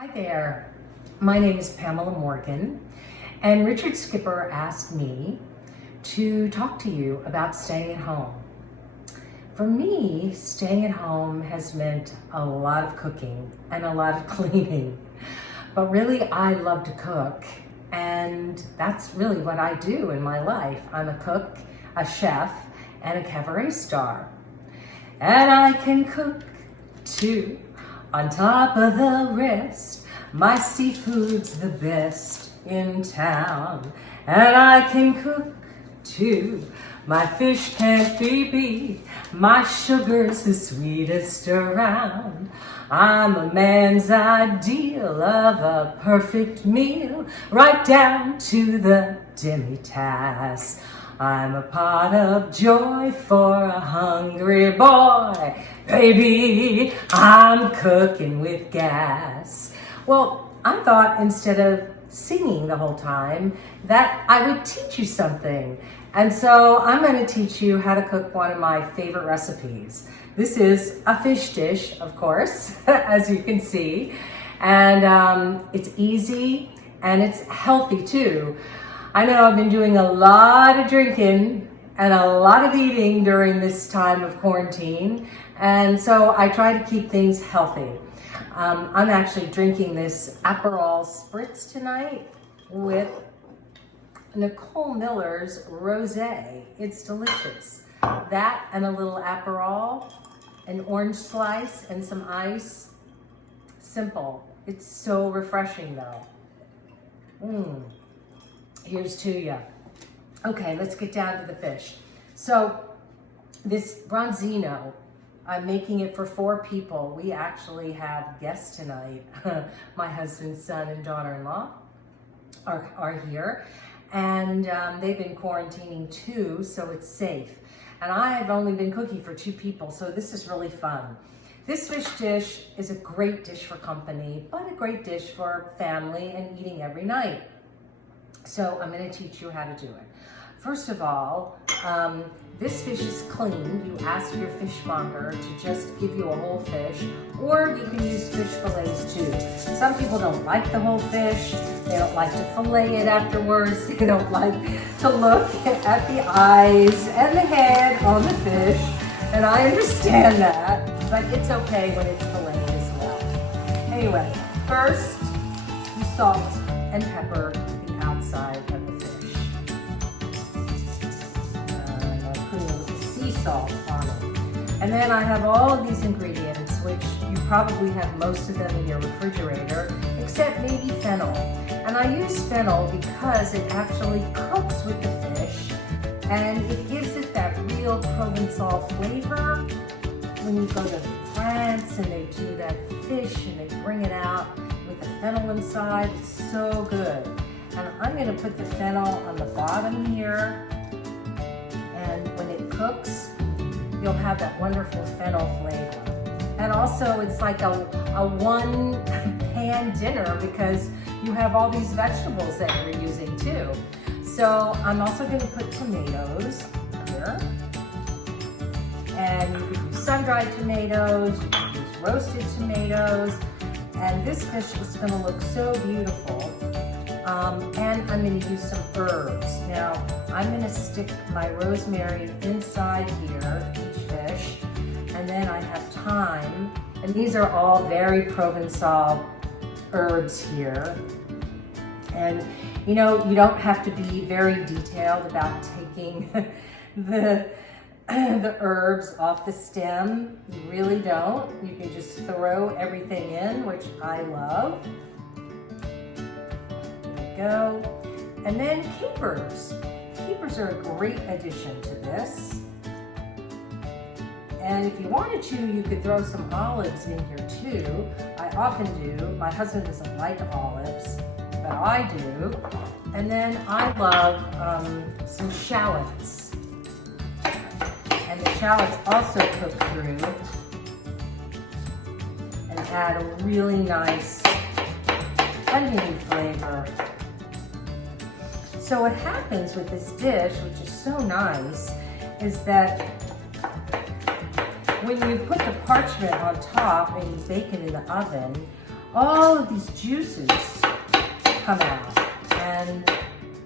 Hi there, my name is Pamela Morgan, and Richard Skipper asked me to talk to you about staying at home. For me, staying at home has meant a lot of cooking and a lot of cleaning, but really I love to cook, and that's really what I do in my life. I'm a cook, a chef, and a cabaret star. And I can cook too, on top of the rest. My seafood's the best in town. And I can cook too, my fish can't be beat. My sugar's the sweetest around. I'm a man's ideal of a perfect meal, right down to the demi-tasse. I'm a pot of joy for a hungry boy. Baby, I'm cooking with gas. Well, I thought instead of singing the whole time that I would teach you something. And so I'm going to teach you how to cook one of my favorite recipes. This is a fish dish, of course, as you can see. And it's easy and it's healthy too. I know I've been doing a lot of drinking and a lot of eating during this time of quarantine, and so I try to keep things healthy. I'm actually drinking this APEROL SPRITZ tonight with Nicole Miller's Rosé. It's delicious. That and a little APEROL, an orange slice, and some ice. Simple. It's so refreshing though. Here's to ya. Okay, let's get down to the fish. So this BRANZINO, I'm making it for 4 people. We actually have guests tonight. My husband's son and daughter-in-law are here, and they've been quarantining too, so it's safe. And I've only been cooking for 2 people, so this is really fun. This fish dish is a great dish for company, but a great dish for family and eating every night. So I'm going to teach you how to do it. First of all, this fish is cleaned. You ask your fishmonger to just give you a whole fish, or you can use fish fillets too. Some people don't like the whole fish. They don't like to fillet it afterwards. They don't like to look at the eyes and the head on the fish. And I understand that, but it's okay when it's filleted as well. Anyway, first you salt and pepper outside of the fish. I'm going to put a little sea salt on it. And then I have all of these ingredients, which you probably have most of them in your refrigerator, except maybe fennel. And I use fennel because it actually cooks with the fish, and it gives it that real Provençal flavor. When you go to France and they do that fish and they bring it out with the fennel inside, it's so good. And I'm going to put the fennel on the bottom here, and when it cooks, you'll have that wonderful fennel flavor. And also it's like a one-pan dinner because you have all these vegetables that you're using too. So I'm also going to put tomatoes here, and you can use sun-dried tomatoes, you can use roasted tomatoes, and this fish is going to look so beautiful. And I'm going to use some herbs. Now, I'm going to stick my rosemary inside here, each fish, and then I have thyme. And these are all very Provençal herbs here. And you know, you don't have to be very detailed about taking the herbs off the stem. You really don't. You can just throw everything in, which I love. Go. And then capers. Capers are a great addition to this. And if you wanted to, you could throw some olives in here too. I often do. My husband doesn't like olives, but I do. And then I love some shallots. And the shallots also cook through and add a really nice onion flavor. So what happens with this dish, which is so nice, is that when you put the parchment on top and you bake it in the oven, all of these juices come out, and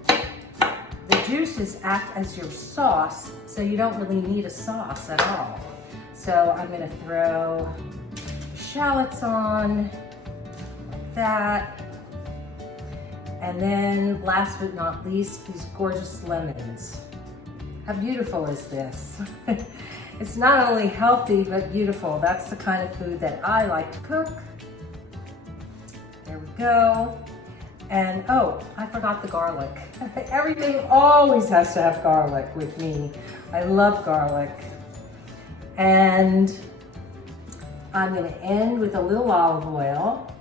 the juices act as your sauce, so you don't really need a sauce at all. So I'm gonna throw shallots on, like that. And then last but not least, these gorgeous lemons. How beautiful is this? It's not only healthy, but beautiful. That's the kind of food that I like to cook. There we go. And oh, I forgot the garlic. Everything always has to have garlic with me. I love garlic. And I'm gonna end with a little olive oil.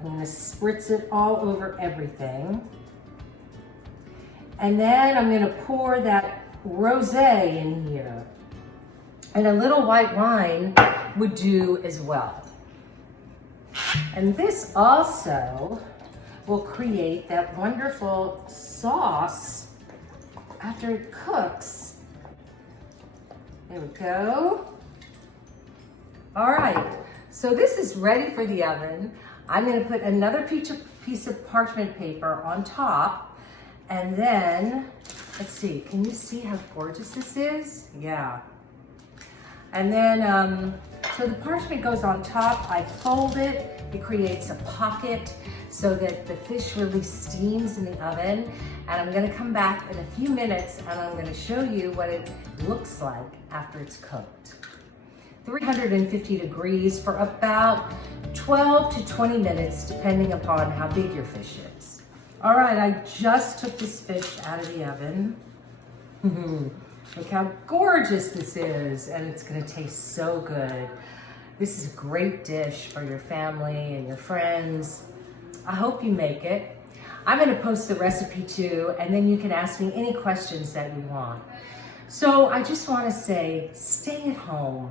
I'm gonna spritz it all over everything. And then I'm gonna pour that rosé in here. And a little white wine would do as well. And this also will create that wonderful sauce after it cooks. There we go. All right, so this is ready for the oven. I'm gonna put another piece of parchment paper on top, and then, let's see, can you see how gorgeous this is? Yeah. And then, so the parchment goes on top, I fold it, it creates a pocket so that the fish really steams in the oven. And I'm gonna come back in a few minutes and I'm gonna show you what it looks like after it's cooked. 350 degrees for about 12 to 20 minutes, depending upon how big your fish is. All right, I just took this fish out of the oven. Look how gorgeous this is, and it's gonna taste so good. This is a great dish for your family and your friends. I hope you make it. I'm gonna post the recipe too, and then you can ask me any questions that you want. So I just wanna say, stay at home,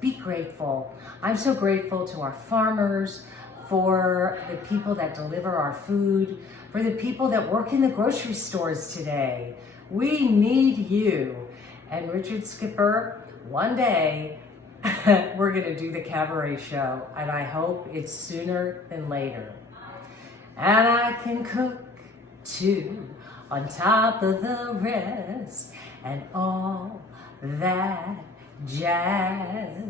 be grateful. I'm so grateful to our farmers, for the people that deliver our food, for the people that work in the grocery stores today. We need you. And Richard Skipper, one day, we're gonna do the cabaret show, and I hope it's sooner than later. And I can cook too, on top of the rest, and all that jazz.